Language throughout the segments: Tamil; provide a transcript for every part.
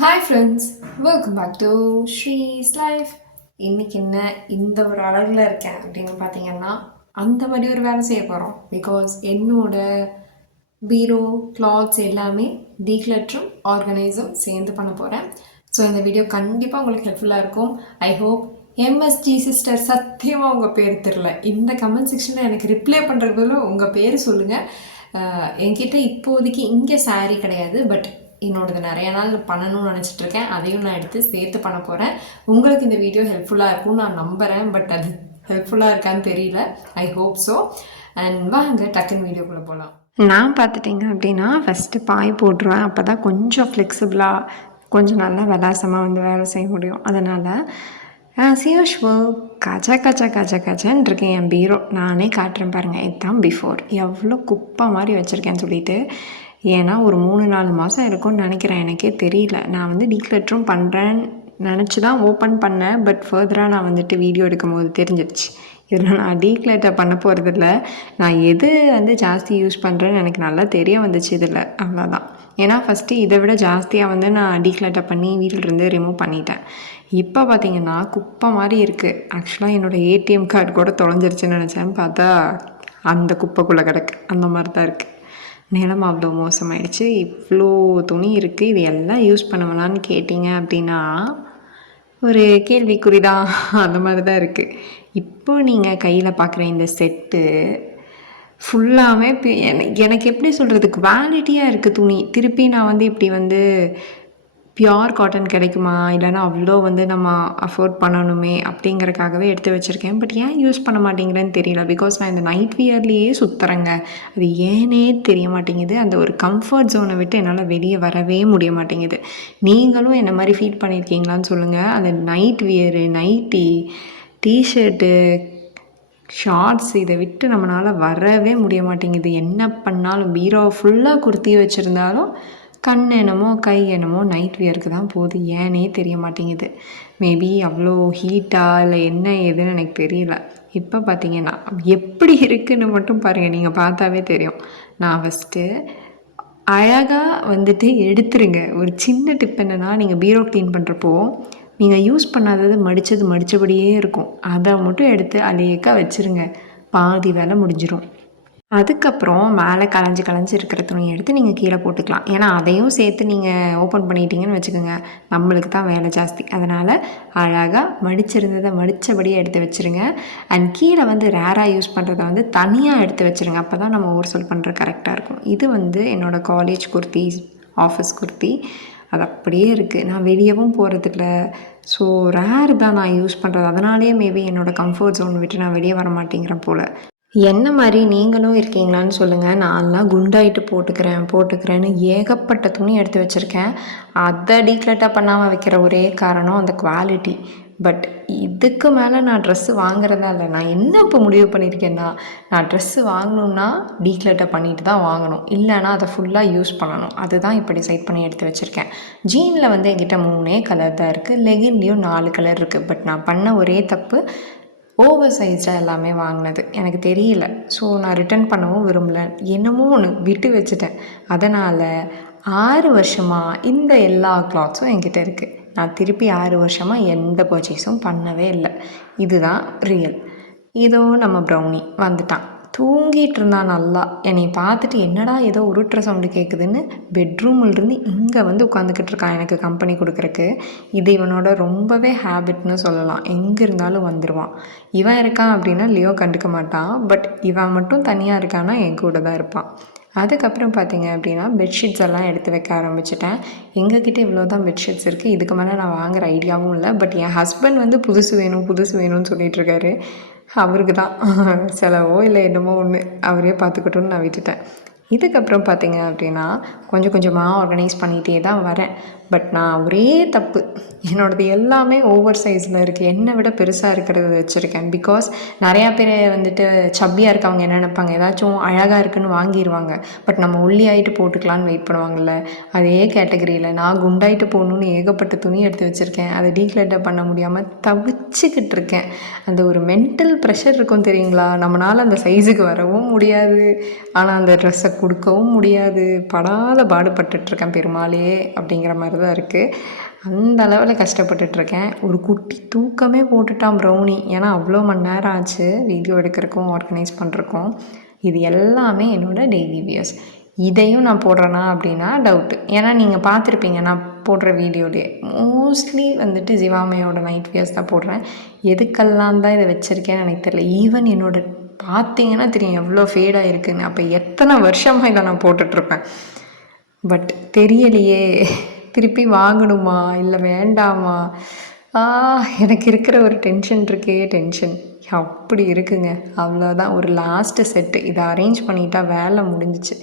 Hi friends, welcome back to Sri's life. இன்றைக்கி என்ன இந்த ஒரு அழகில் இருக்கேன் அப்படின்னு பார்த்தீங்கன்னா, அந்த மாதிரி ஒரு வேலை செய்ய போகிறோம். பிகாஸ் என்னோட பீரோ கிளாத்ஸ் எல்லாமே டீக்ளட்டரும் ஆர்கனைஸும் சேர்ந்து பண்ண போகிறேன். ஸோ இந்த வீடியோ கண்டிப்பாக உங்களுக்கு ஹெல்ப்ஃபுல்லாக இருக்கும். ஐ ஹோப் எம்எஸ்ஜி சிஸ்டர், சத்தியமாக உங்கள் பேர் தெரில. இந்த கமெண்ட் செக்ஷனில் எனக்கு ரிப்ளை பண்ணுறதுல உங்கள் பேர் சொல்லுங்கள். என்கிட்ட இப்போதைக்கு இங்கே சாரீ கிடையாது, பட் என்னோடது நிறைய நாள் பண்ணணும்னு நினச்சிட்ருக்கேன். அதையும் நான் எடுத்து சேர்த்து பண்ண போகிறேன். உங்களுக்கு இந்த வீடியோ ஹெல்ப்ஃபுல்லாக இருக்கும்னு நான் நம்புகிறேன், பட் அது ஹெல்ப்ஃபுல்லாக இருக்கான்னு தெரியல. I hope so. அண்ட் வாங்க டக்குன்னு வீடியோக்குள்ளே போகலாம். நான் பார்த்துட்டிங்க அப்படின்னா ஃபஸ்ட்டு பாய் போட்டுருவேன். அப்போ தான் கொஞ்சம் ஃப்ளெக்சிபிளாக கொஞ்சம் நல்லா விலாசமாக வந்து வேலை செய்ய முடியும். அதனால் ஆஸ் யூஷுவல் கச்சன்னு இருக்கேன் என் பீரோ. நானே காட்டுறேன் பாருங்கள். இதுதான் பிஃபோர். எவ்வளோ குப்பை மாதிரி வச்சுருக்கேன்னு சொல்லிட்டு. ஏன்னா ஒரு 3-4 மாதம் இருக்கும்னு நினைக்கிறேன், எனக்கே தெரியல. நான் வந்து டீக்ளட்டரும் பண்ணுறேன்னு நினச்சி தான் ஓப்பன் பண்ணேன். பட் ஃபர்தராக நான் வந்துட்டு வீடியோ எடுக்கும் போது தெரிஞ்சிடுச்சு, இதில் நான் டீக்ளட்டர் பண்ண போகிறதில்ல. நான் எது வந்து ஜாஸ்தி யூஸ் பண்ணுறேன்னு எனக்கு நல்லா தெரிய வந்துச்சு இதில், அவ்வளோதான். ஏன்னா ஃபஸ்ட்டு இதை விட ஜாஸ்தியாக வந்து நான் டீக்ளட்டர் பண்ணி வீட்டிலேருந்து ரிமூவ் பண்ணிட்டேன். இப்போ பார்த்திங்கன்னா குப்பை மாதிரி இருக்குது. ஆக்சுவலாக என்னோடய ஏடிஎம் கார்டு கூட தொலைஞ்சிருச்சுன்னு நினச்சேன். பார்த்தா அந்த குப்பைக்குள்ளே கிடக்கு. அந்த மாதிரி தான் இருக்குது. நிலம் அவ்வளோ மோசமாயிடுச்சு. இவ்வளோ துணி இருக்குது. இது எல்லாம் யூஸ் பண்ணுவேனான்னு கேட்டிங்க அப்படின்னா ஒரு கேள்விக்குறி தான். அந்த மாதிரி தான் இருக்குது. இப்போ நீங்கள் கையில் பார்க்குற இந்த செட்டு ஃபுல்லாகவே எனக்கு எப்படி சொல்கிறது, குவாலிட்டியாக இருக்குது துணி. திருப்பி நான் வந்து இப்படி வந்து பியோர் காட்டன் கிடைக்குமா, இல்லைனா அவ்வளோ வந்து நம்ம அஃபோர்ட் பண்ணணுமே அப்படிங்கிறக்காகவே எடுத்து வச்சுருக்கேன். பட் ஏன் யூஸ் பண்ண மாட்டேங்கிறேன்னு தெரியல. பிகாஸ் நான் இந்த நைட் வியர்லேயே சுற்றுறேங்க. அது ஏனே தெரிய மாட்டேங்குது. அந்த ஒரு கம்ஃபர்ட் ஜோனை விட்டு என்னால் வெளியே வரவே முடிய மாட்டேங்குது. நீங்களும் என்ன மாதிரி ஃபீல் பண்ணியிருக்கீங்களான்னு சொல்லுங்கள். அந்த night wear, nightie, t shirt, shorts இதை விட்டு நம்மளால் வரவே முடிய மாட்டேங்குது. என்ன பண்ணாலும் பீரோ ஃபுல்லாக குர்த்தி வச்சுருந்தாலும் கண் என்னமோ கை என்னமோ நைட் வியருக்கு தான் போகுது. ஏனே தெரிய மாட்டேங்குது. மேபி அவ்வளோ ஹீட்டாக இல்லை என்ன ஏதுன்னு எனக்கு தெரியல. இப்போ பார்த்தீங்கன்னா எப்படி இருக்குதுன்னு மட்டும் பாருங்கள், நீங்கள் பார்த்தாவே தெரியும். நான் ஃபஸ்ட்டு அழகாக வந்துட்டு எடுத்துருங்க. ஒரு சின்ன டிப் என்னென்னா, நீங்கள் பீரோ க்ளீன் பண்ணுறப்போ நீங்கள் யூஸ் பண்ணாதது மடித்தபடியே இருக்கும். அதை மட்டும் எடுத்து அலேக்காக வச்சுருங்க. பாதி வேலை முடிஞ்சிடும். அதுக்கப்புறம் மேலே களைஞ்சி இருக்கிற துணியை எடுத்து நீங்கள் கீழே போட்டுக்கலாம். ஏன்னா அதையும் சேர்த்து நீங்கள் ஓப்பன் பண்ணிட்டீங்கன்னு வச்சுக்கோங்க, நம்மளுக்கு தான் வேலை ஜாஸ்தி. அதனால் அழகாக மடிச்சிருந்ததை மடித்தபடியே எடுத்து வச்சுருங்க. அண்ட் கீழே வந்து ரேராக யூஸ் பண்ணுறதை வந்து தனியாக எடுத்து வச்சுருங்க. அப்போ தான் நம்ம ஓவர்சோல் பண்ணுற கரெக்டாக இருக்கும். இது வந்து என்னோடய காலேஜ் குர்த்தி, ஆஃபீஸ் குர்த்தி. அது அப்படியே இருக்குது. நான் வெளியவும் போகிறதில்ல. ஸோ ரேர் தான் நான் யூஸ் பண்ணுறது. அதனாலேயே மேபி என்னோடய கம்ஃபர்ட் ஜோன் விட்டு நான் வெளியே வர மாட்டேங்கிறேன் போல். என்ன மாதிரி நீங்களும் இருக்கீங்களான்னு சொல்லுங்கள். நான்லாம் குண்டாயிட்டு போட்டுக்கிறேன்னு ஏகப்பட்ட துணி எடுத்து வச்சுருக்கேன். அதை டீக்ளட்டாக பண்ணாமல் வைக்கிற ஒரே காரணம் அந்த குவாலிட்டி. பட் இதுக்கு மேலே நான் ட்ரெஸ்ஸு வாங்குறதா இல்லை. நான் என்ன இப்போ முடிவு பண்ணியிருக்கேன்னா, நான் ட்ரெஸ்ஸு வாங்கணுன்னா டீக்ளட்டை பண்ணிட்டு தான் வாங்கணும், இல்லைனா அதை ஃபுல்லாக யூஸ் பண்ணணும். அதுதான் இப்போ டிசைட் பண்ணி எடுத்து வச்சுருக்கேன். ஜீனில் வந்து என்கிட்ட 3 கலர் தான் இருக்குது. லெகின்லேயும் 4 கலர் இருக்குது. பட் நான் பண்ண ஒரே தப்பு, ஓவர் சைஸாக எல்லாமே வாங்கினது. எனக்கு தெரியல. ஸோ நான் ரிட்டர்ன் பண்ணவும் விரும்பலை. என்னமோ ஒன்று விட்டு வச்சுட்டேன். அதனால் 6 வருஷமாக இந்த எல்லா கிளாத்ஸும் என்கிட்ட இருக்குது. நான் திருப்பி 6 வருஷமாக எந்த பர்ச்சேஸும் பண்ணவே இல்லை. இதுதான் ரியல். இதோ நம்ம ப்ரௌனி வந்துட்டான். தூங்கிட்டு இருந்தான் நல்லா. என்னை பார்த்துட்டு என்னடா ஏதோ உருட்டுற சவுண்டு கேட்குதுன்னு பெட்ரூம்லேருந்து இங்கே வந்து உட்காந்துக்கிட்டு இருக்கான் எனக்கு கம்பெனி கொடுக்குறக்கு. இது இவனோட ரொம்பவே ஹேபிட்னு சொல்லலாம். எங்கே இருந்தாலும் வந்துடுவான். இவன் இருக்கான் அப்படின்னா லியோ கண்டுக்க மாட்டான். பட் இவன் மட்டும் தனியாக இருக்கான்னா என் கூட தான் இருப்பான். அதுக்கப்புறம் பார்த்தீங்க அப்படின்னா பெட்ஷீட்ஸ் எல்லாம் எடுத்து வைக்க ஆரம்பிச்சிட்டேன். எங்ககிட்ட இவ்வளோ தான் பெட்ஷீட்ஸ் இருக்குது. இதுக்கு மேலே நான் வாங்குகிற ஐடியாவும் இல்லை. பட் என் ஹஸ்பண்ட் வந்து புதுசு வேணும்னு சொல்லிகிட்ருக்காரு. அவருக்கு தான் செலவோ இல்லை என்னமோ ஒன்று அவரே பார்த்துக்கட்டும்னு நான் விட்டுட்டேன். இதுக்கப்புறம் பார்த்தீங்க அப்படின்னா கொஞ்சம் கொஞ்சமாக ஆர்கனைஸ் பண்ணிகிட்டே தான் வரேன். பட் நான் ஒரே தப்பு, என்னோடது எல்லாமே ஓவர் சைஸில் இருக்குது. என்னை விட பெருசாக இருக்கிறத வச்சுருக்கேன். பிகாஸ் நிறையா பேர் வந்துட்டு சப்பியாக இருக்கவங்க என்ன நினைப்பாங்க, ஏதாச்சும் அழகாக இருக்குன்னு வாங்கிடுவாங்க. பட் நம்ம ஒல்லியாகிட்டு போட்டுக்கலான்னு வெயிட் பண்ணுவாங்கள்ல, அதே கேட்டகரியில் நான் குண்டாயிட்டு போகணுன்னு ஏகப்பட்ட துணி எடுத்து வச்சுருக்கேன். அதை டீக்ளட்டர் பண்ண முடியாமல் தவிச்சிக்கிட்டு இருக்கேன். அந்த ஒரு மென்டல் ப்ரெஷர் இருக்கும் தெரியுங்களா. நம்மளால் அந்த சைஸுக்கு வரவும் முடியாது, ஆனால் அந்த ட்ரெஸ்ஸை கொடுக்கவும் முடியாது. படாத பாடுபட்டுட்ருக்கேன் பெருமாளே அப்படிங்கிற மாதிரி தான் இருக்குது. அந்த அளவில் கஷ்டப்பட்டுட்ருக்கேன். ஒரு குட்டி தூக்கமே போட்டுட்டான் ப்ரௌனி. ஏன்னா அவ்வளோ மணி நேரம் ஆச்சு வீடியோ எடுக்கிறக்கும் ஆர்கனைஸ் பண்ணுறக்கும். இது எல்லாமே என்னோடய டெய்லி வியர்ஸ். இதையும் நான் போடுறேனா அப்படின்னா டவுட்டு. ஏன்னா நீங்கள் பார்த்துருப்பீங்க நான் போடுற வீடியோலேயே மோஸ்ட்லி வந்துட்டு ஜிவாமையோட நைட் வியர்ஸ் தான் போடுறேன். எதுக்கெல்லாம் தான் இதை வச்சுருக்கேன்னு எனக்கு தெரியல. ஈவன் பார்த்தீங்கன்னா தெரியும் எவ்வளோ ஃபேடாக இருக்குதுன்னு. அப்போ எத்தனை வருஷமாக இதை நான் போட்டுட்ருப்பேன். பட் தெரியலையே, திருப்பி வாங்கணுமா இல்லை வேண்டாமா? எனக்கு இருக்கிற ஒரு டென்ஷன் டென்ஷன் அப்படி இருக்குங்க. அவ்வளோதான், ஒரு லாஸ்ட்டு செட்டு இதை அரேஞ்ச் பண்ணிட்டா வேலை முடிஞ்சிச்சு.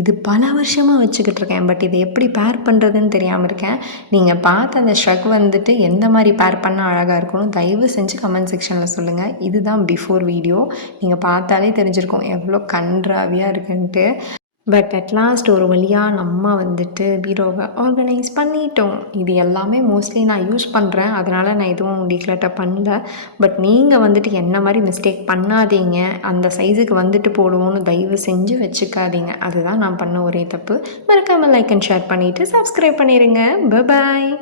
இது பல வருஷமாக வச்சுக்கிட்டு இருக்கேன். பட் இதை எப்படி பேர் பண்ணுறதுன்னு தெரியாமல் இருக்கேன். நீங்கள் பார்த்த அந்த ஷ்ரக் வந்துட்டு எந்த மாதிரி பேர் பண்ணால் அழகாக இருக்கணும் தயவு செஞ்சு கமெண்ட் செக்ஷனில் சொல்லுங்கள். இதுதான் பிஃபோர் வீடியோ. நீங்கள் பார்த்தாலே தெரிஞ்சிருக்கும் எவ்வளோ கன்றாவியாக இருக்குன்ட்டு. பட் அட்லாஸ்ட் ஒரு வழியாக நம்ம வந்துட்டு பீரோவை ஆர்கனைஸ் பண்ணிட்டோம். இது எல்லாமே மோஸ்ட்லி நான் யூஸ் பண்ணுறேன், அதனால் நான் எதுவும் டீக்ளட்டர் பண்ணல. பட் நீங்கள் வந்துட்டு என்ன மாதிரி மிஸ்டேக் பண்ணாதீங்க. அந்த சைஸுக்கு வந்துட்டு போடுவோன்னு தயவு செஞ்சு வச்சுக்காதீங்க. அதுதான் நான் பண்ண ஒரே தப்பு. மறக்காமல் லைக் அண்ட் ஷேர் பண்ணிவிட்டு சப்ஸ்கிரைப் பண்ணிடுங்க. பாய்.